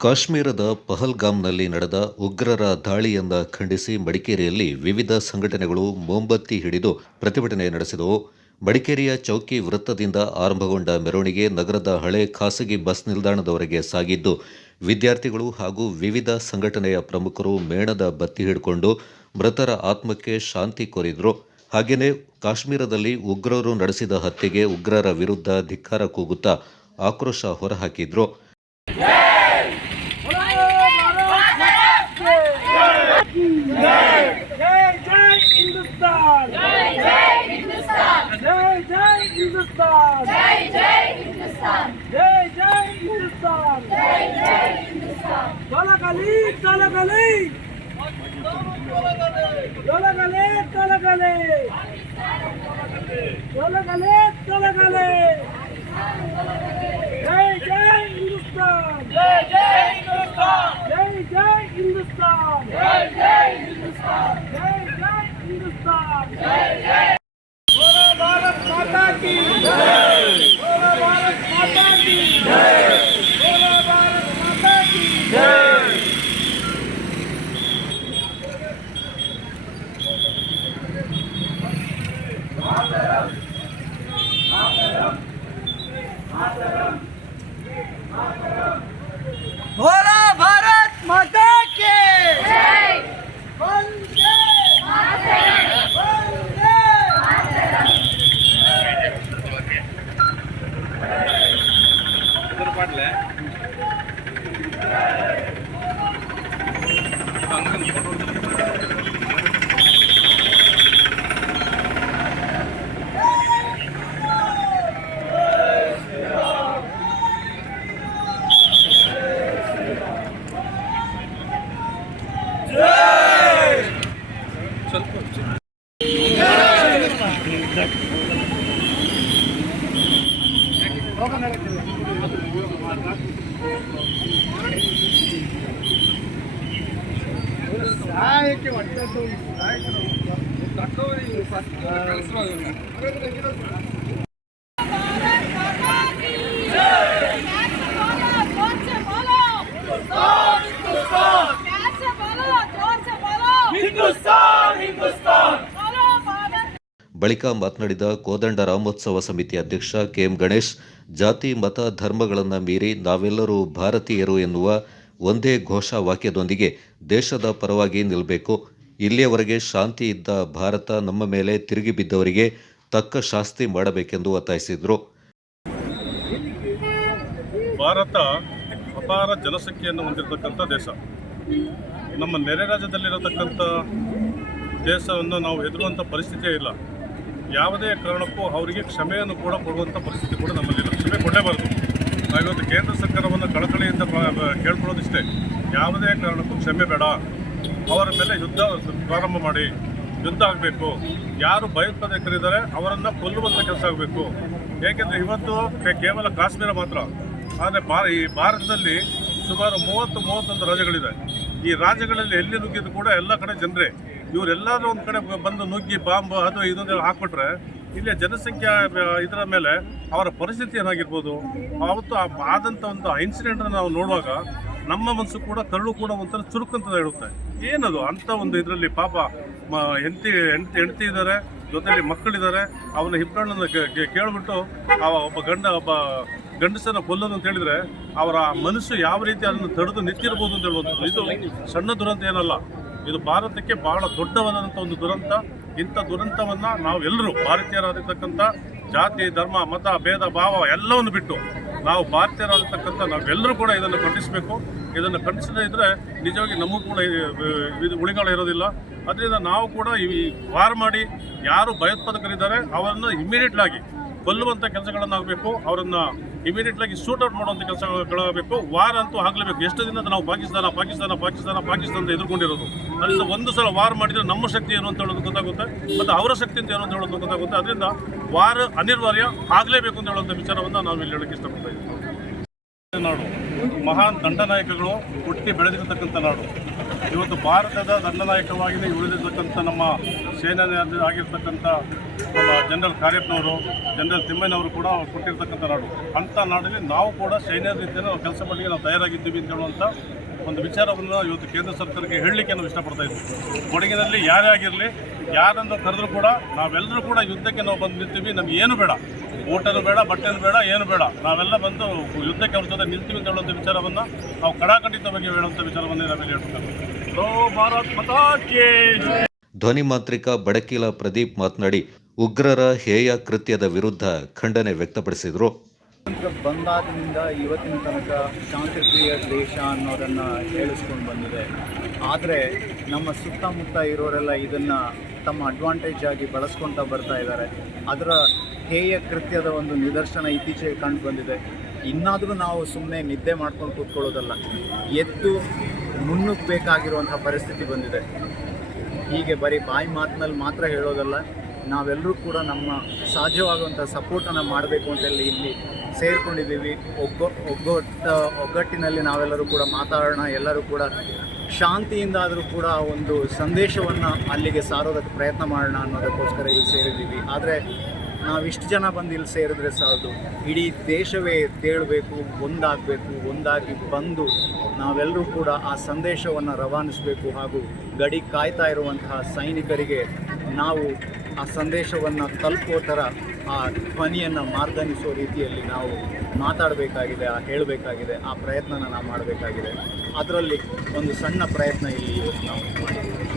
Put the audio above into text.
ಕಾಶ್ಮೀರದ ಪಹಲ್ಗಾಮ್ನಲ್ಲಿ ನಡೆದ ಉಗ್ರರ ದಾಳಿಯನ್ನ ಖಂಡಿಸಿ ಮಡಿಕೇರಿಯಲ್ಲಿ ವಿವಿಧ ಸಂಘಟನೆಗಳು ಮೊಂಬತ್ತಿ ಹಿಡಿದು ಪ್ರತಿಭಟನೆ ನಡೆಸಿದವು. ಮಡಿಕೇರಿಯ ಚೌಕಿ ವೃತ್ತದಿಂದ ಆರಂಭಗೊಂಡ ಮೆರವಣಿಗೆ ನಗರದ ಹಳೆ ಖಾಸಗಿ ಬಸ್ ನಿಲ್ದಾಣದವರೆಗೆ ಸಾಗಿದ್ದು, ವಿದ್ಯಾರ್ಥಿಗಳು ಹಾಗೂ ವಿವಿಧ ಸಂಘಟನೆಯ ಪ್ರಮುಖರು ಮೇಣದ ಬತ್ತಿ ಹಿಡ್ಕೊಂಡು ಮೃತರ ಆತ್ಮಕ್ಕೆ ಶಾಂತಿ ಕೋರಿದರು. ಹಾಗೆಯೇ ಕಾಶ್ಮೀರದಲ್ಲಿ ಉಗ್ರರು ನಡೆಸಿದ ಹತ್ಯೆಗೆ ಉಗ್ರರ ವಿರುದ್ಧ ಧಿಕ್ಕಾರ ಕೂಗುತ್ತಾ ಆಕ್ರೋಶ ಹೊರಹಾಕಿದ್ರು. హిందుస్థాన్ జై జై హిందుస్థాన్ జై జై హిందుస్థాన్ జై జై హిందుస్థాన్ తొలగలి తొలగలి తొలగలి తొలగలి తొలగలి తొలగలి ಬಳಿಕ ಮಾತನಾಡಿದ ಕೋದಂಡ ರಾಮೋತ್ಸವ ಸಮಿತಿ ಅಧ್ಯಕ್ಷ ಕೆಎಂ ಗಣೇಶ್ ಜಾತಿ, ಮತ, ಧರ್ಮಗಳನ್ನು ಮೀರಿ ನಾವೆಲ್ಲರೂ ಭಾರತೀಯರು ಎನ್ನುವ ಒಂದೇ ಘೋಷವಾಕ್ಯದೊಂದಿಗೆ ದೇಶದ ಪರವಾಗಿ ನಿಲ್ಲಬೇಕು ಇಲ್ಲಿಯವರೆಗೆ ಶಾಂತಿ ಇದ್ದ ಭಾರತ ನಮ್ಮ ಮೇಲೆ ತಿರುಗಿ ಬಿದ್ದವರಿಗೆ ತಕ್ಕ ಶಾಸ್ತಿ ಮಾಡಬೇಕೆಂದು ಒತ್ತಾಯಿಸಿದರು. ಭಾರತ ಅಪಾರ ಜನಸಂಖ್ಯೆಯನ್ನು ಹೊಂದಿರತಕ್ಕಂಥ ದೇಶ. ನಮ್ಮ ನೆರೆ ರಾಜ್ಯದಲ್ಲಿರತಕ್ಕಂಥ ದೇಶವನ್ನು ನಾವು ಎದುರುವಂಥ ಪರಿಸ್ಥಿತಿಯೇ ಇಲ್ಲ. ಯಾವುದೇ ಕಾರಣಕ್ಕೂ ಅವರಿಗೆ ಕ್ಷಮೆಯನ್ನು ಕೂಡ ಕೊಡುವಂಥ ಪರಿಸ್ಥಿತಿ ಕೂಡ ನಮ್ಮಲ್ಲಿಲ್ಲ ಕ್ಷಮೆ ಕೊಡಲೇಬಾರದು. ನಾವಿವತ್ತು ಕೇಂದ್ರ ಸರ್ಕಾರವನ್ನು ಕಳಕಳಿಯಿಂದ ಕೇಳ್ಕೊಳ್ಳೋದಿಷ್ಟೇ. ಯಾವುದೇ ಕಾರಣಕ್ಕೂ ಕ್ಷಮೆ ಬೇಡ. ಅವರ ಮೇಲೆ ಯುದ್ಧ ಪ್ರಾರಂಭ ಮಾಡಿ. ಯುದ್ಧ ಆಗಬೇಕು. ಯಾರು ಭಯೋತ್ಪಾದಕರಿದ್ದಾರೆ ಅವರನ್ನು ಕೊಲ್ಲುವಂಥ ಕೆಲಸ ಆಗಬೇಕು. ಏಕೆಂದರೆ ಇವತ್ತು ಕೇವಲ ಕಾಶ್ಮೀರ ಮಾತ್ರ. ಆದರೆ ಬಾ, ಈ ಭಾರತದಲ್ಲಿ ಸುಮಾರು ಮೂವತ್ತು ಮೂವತ್ತೊಂದು ರಾಜ್ಯಗಳಿದೆ. ಈ ರಾಜ್ಯಗಳಲ್ಲಿ ಎಲ್ಲಿ ನುಗ್ಗಿದ್ದು ಕೂಡ ಎಲ್ಲ ಕಡೆ ಜನರೇ. ಇವರೆಲ್ಲರೂ ಒಂದು ಕಡೆ ಬಂದು ನುಗ್ಗಿ ಬಾಂಬ್ ಅದು ಇದೊಂದು ಹಾಕ್ಬಿಟ್ರೆ ಇಲ್ಲಿಯ ಜನಸಂಖ್ಯಾ ಇದರ ಮೇಲೆ ಅವರ ಪರಿಸ್ಥಿತಿ ಏನಾಗಿರ್ಬೋದು? ಅವತ್ತು ಆದಂಥ ಒಂದು ಇನ್ಸಿಡೆಂಟನ್ನು ನಾವು ನೋಡುವಾಗ ನಮ್ಮ ಮನಸ್ಸು ಕೂಡ ಕರುಳು ಕೂಡ ಒಂಥರ ಚುರುಕಂತ ಹೇಳುತ್ತೆ. ಏನದು? ಅಂಥ ಒಂದು ಇದರಲ್ಲಿ ಪಾಪ ಹೆಂಡತಿ ಹೆಂಡತಿ ಹೆಂಡತಿ ಇದ್ದಾರೆ ಜೊತೆಯಲ್ಲಿ ಮಕ್ಕಳಿದ್ದಾರೆ. ಅವನ ಇಬ್ಬರನ್ನ ಕೇಳಿಬಿಟ್ಟು ಆ ಒಬ್ಬ ಗಂಡ, ಒಬ್ಬ ಗಂಡಸನ ಕೊಲ್ಲೋದು ಅಂತ ಹೇಳಿದ್ರೆ ಅವರ ಮನಸ್ಸು ಯಾವ ರೀತಿ ಅದನ್ನು ತಡೆದು ನಿಂತಿರ್ಬೋದು ಅಂತ ಹೇಳುವಂಥದ್ದು ಇದು ಸಣ್ಣ ದುರಂತ ಏನಲ್ಲ. ಇದು ಭಾರತಕ್ಕೆ ಬಹಳ ದೊಡ್ಡವಾದಂಥ ಒಂದು ದುರಂತ. ಇಂಥ ದುರಂತವನ್ನು ನಾವೆಲ್ಲರೂ ಭಾರತೀಯರಾಗಿರ್ತಕ್ಕಂಥ ಜಾತಿ, ಧರ್ಮ, ಮತ, ಭೇದ, ಭಾವ ಎಲ್ಲವನ್ನು ಬಿಟ್ಟು ನಾವು ಭಾರತೀಯರಾಗಿರ್ತಕ್ಕಂಥ ನಾವೆಲ್ಲರೂ ಕೂಡ ಇದನ್ನು ಖಂಡಿಸಬೇಕು. ಇದನ್ನು ಖಂಡಿಸದೇ ಇದ್ದರೆ ನಿಜವಾಗಿ ನಮಗೂ ಕೂಡ ಇದು- ಉಳಿಗಾಲ ಇರೋದಿಲ್ಲ. ಅದರಿಂದ ನಾವು ಕೂಡ ಈ ವಾರ್ ಮಾಡಿ ಯಾರು ಭಯೋತ್ಪಾದಕರಿದ್ದಾರೆ ಅವರನ್ನು ಇಮಿಡಿಯೇಟ್ಲಾಗಿ ಕೊಲ್ಲುವಂಥ ಕೆಲಸಗಳನ್ನಾಗಬೇಕು. ಅವರನ್ನು ಇಮಿಡಿಯೇಟ್ಲಾಗಿ ಶೂಟ್ ಔಟ್ ಮಾಡುವಂಥ ಕೆಲಸಗಳಾಗಬೇಕು ವಾರ್ ಅಂತೂ ಆಗಲೇಬೇಕು. ಎಷ್ಟು ದಿನದ ನಾವು ಪಾಕಿಸ್ತಾನ ಪಾಕಿಸ್ತಾನ ಪಾಕಿಸ್ತಾನ ಪಾಕಿಸ್ತಾನ ಅಂತ ಎದುರ್ಕೊಂಡಿರೋದು. ಅದರಿಂದ ಒಂದು ಸಲ ವಾರ್ ಮಾಡಿದರೆ ನಮ್ಮ ಶಕ್ತಿ ಏನು ಅಂತ ಹೇಳೋದು ಗೊತ್ತಾಗುತ್ತೆ. ಮತ್ತು ಅವರ ಶಕ್ತಿ ಅಂತ ಏನು ಅಂತ ಹೇಳೋದು ಗೊತ್ತಾಗುತ್ತೆ. ಅದರಿಂದ ವಾರ್ ಅನಿವಾರ್ಯ ಆಗಲೇಬೇಕು ಅಂತ ಹೇಳುವಂಥ ವಿಚಾರವನ್ನು ನಾವು ಇಲ್ಲಿ ಹೇಳೋಕ್ಕೆ ಇಷ್ಟಪಡ್ತಾ ಇದ್ದೀವಿ. ಮಹಾನ್ ದಂಡನಾಯಕಗಳು ಹುಟ್ಟಿ ಬೆಳೆದಿರತಕ್ಕಂಥ ನಾಡು. ಇವತ್ತು ಭಾರತದ ದಂಡನಾಯಕವಾಗಿ ಉಳಿದಿರ್ತಕ್ಕಂಥ ನಮ್ಮ ಸೇನಾ ಆಗಿರ್ತಕ್ಕಂಥ ಜನರಲ್ ಕಾರ್ಯಪ್ಪನವರು ಜನರಲ್ ತಿಮ್ಮಯ್ಯನವರು ಕೂಡ ಕೊಟ್ಟಿರ್ತಕ್ಕಂಥ ನಾಡು. ಅಂಥ ನಾಡಲ್ಲಿ ನಾವು ಕೂಡ ಸೈನ್ಯದ ರೀತಿಯಲ್ಲಿ ನಾವು ಕೆಲಸ ಮಾಡಲಿಕ್ಕೆ ನಾವು ತಯಾರಾಗಿದ್ದೀವಿ ಅಂತ ಹೇಳುವಂಥ ಒಂದು ವಿಚಾರವನ್ನು ಇವತ್ತು ಕೇಂದ್ರ ಸರ್ಕಾರಕ್ಕೆ ಹೇಳಲಿಕ್ಕೆ ನಾವು ಇಷ್ಟಪಡ್ತಾ ಇದ್ದೀವಿ. ಕೊಡಗಿನಲ್ಲಿ ಯಾರೇ ಆಗಿರಲಿ, ಯಾರನ್ನು ಕರೆದ್ರೂ ಕೂಡ ನಾವೆಲ್ಲರೂ ಕೂಡ ಯುದ್ಧಕ್ಕೆ ನಾವು ಬಂದು ನಿಂತೀವಿ. ನಮ್ಗೆ ಏನು ಬೇಡ. ಊಟನೂ ಬೇಡ ಬಟ್ಟೆನೂ ಬೇಡ ಏನು ಬೇಡ. ನಾವೆಲ್ಲ ಬಂದು ಯುದ್ಧಕ್ಕೆ ಅವ್ರ ಜೊತೆ ನಿಲ್ತೀವಿ ಅಂತ ಹೇಳುವಂಥ ವಿಚಾರವನ್ನು ನಾವು ಕಡಾಖಂಡಿತವಾಗಿ ಹೇಳುವಂಥ ವಿಚಾರವನ್ನೇ ನಾವಿಲ್ಲಿ ಹೇಳ್ಬೇಕಾಗುತ್ತೆ. ಜೋ ಭಾರತ್ ಮಾತಾ ಕಿ ಜೈ. ಧ್ವನಿ ಮಾಂತ್ರಿಕ ಬಡಕೀಲ ಪ್ರದೀಪ್ ಮಾತನಾಡಿ ಉಗ್ರರ ಹೇಯ ಕೃತ್ಯದ ವಿರುದ್ಧ ಖಂಡನೆ ವ್ಯಕ್ತಪಡಿಸಿದರು. ಬಂದಾಗಿನಿಂದ ಇವತ್ತಿನ ತನಕ ಶಾಂತಿಪ್ರಿಯ ದೇಶ ಅನ್ನೋದನ್ನು ಹೇಳಿಸ್ಕೊಂಡು ಬಂದಿದೆ. ಆದರೆ ನಮ್ಮ ಸುತ್ತಮುತ್ತ ಇರೋರೆಲ್ಲ ಇದನ್ನು ತಮ್ಮ ಅಡ್ವಾಂಟೇಜ್ ಆಗಿ ಬಳಸ್ಕೊತಾ ಬರ್ತಾ ಇದ್ದಾರೆ. ಅದರ ಹೇಯ ಕೃತ್ಯದ ಒಂದು ನಿದರ್ಶನ ಇತ್ತೀಚೆಗೆ ಕಂಡು ಬಂದಿದೆ. ಇನ್ನಾದರೂ ನಾವು ಸುಮ್ಮನೆ ನಿದ್ದೆ ಮಾಡ್ಕೊಂಡು ಕೂತ್ಕೊಳ್ಳೋದಲ್ಲ. ಎದ್ದು ಮುನ್ನುಗ್ಗಬೇಕಾಗಿರುವಂಥ ಪರಿಸ್ಥಿತಿ ಬಂದಿದೆ. ಹೀಗೆ ಬರೀ ಬಾಯಿ ಮಾತಿನಲ್ಲಿ ಮಾತ್ರ ಹೇಳೋದಲ್ಲ, ನಾವೆಲ್ಲರೂ ಕೂಡ ನಮ್ಮ ಸಾಧ್ಯವಾಗುವಂಥ ಸಪೋರ್ಟನ್ನು ಮಾಡಬೇಕು ಅಂತೇಳಿ ಇಲ್ಲಿ ಸೇರಿಕೊಂಡಿದ್ದೀವಿ. ಒಗ್ಗೊ, ಒಗ್ಗಟ್ಟ, ಒಗ್ಗಟ್ಟಿನಲ್ಲಿ ನಾವೆಲ್ಲರೂ ಕೂಡ ಮಾತಾಡೋಣ, ಎಲ್ಲರೂ ಕೂಡ ಶಾಂತಿಯಿಂದ ಆದರೂ ಕೂಡ ಒಂದು ಸಂದೇಶವನ್ನು ಅಲ್ಲಿಗೆ ಸಾರೋದಕ್ಕೆ ಪ್ರಯತ್ನ ಮಾಡೋಣ ಅನ್ನೋದಕ್ಕೋಸ್ಕರ ಇಲ್ಲಿ ಸೇರಿದ್ದೀವಿ. ಆದರೆ ನಾವಿಷ್ಟು ಜನ ಬಂದು ಇಲ್ಲಿ ಸೇರಿದ್ರೆ ಸಾಲದು. ಇಡೀ ದೇಶವೇ ತೇಳಬೇಕು, ಒಂದಾಗಬೇಕು, ಒಂದಾಗಿ ಬಂದು ನಾವೆಲ್ಲರೂ ಕೂಡ ಆ ಸಂದೇಶವನ್ನು ರವಾನಿಸಬೇಕು ಹಾಗೂ ಗಡಿ ಕಾಯ್ತಾ ಇರುವಂತಹ ಸೈನಿಕರಿಗೆ ನಾವು ಆ ಸಂದೇಶವನ್ನು ತಲುಪೋ ಥರ ಆ ಧ್ವನಿಯನ್ನು ಮಾರ್ಗನಿಸೋ ರೀತಿಯಲ್ಲಿ ನಾವು ಮಾತಾಡಬೇಕಾಗಿದೆ, ಆ ಹೇಳಬೇಕಾಗಿದೆ, ಆ ಪ್ರಯತ್ನನ ನಾವು ಮಾಡಬೇಕಾಗಿದೆ. ಅದರಲ್ಲಿ ಒಂದು ಸಣ್ಣ ಪ್ರಯತ್ನ ಇಲ್ಲಿ ನಾವು ಮಾಡಿದ್ದೀವಿ.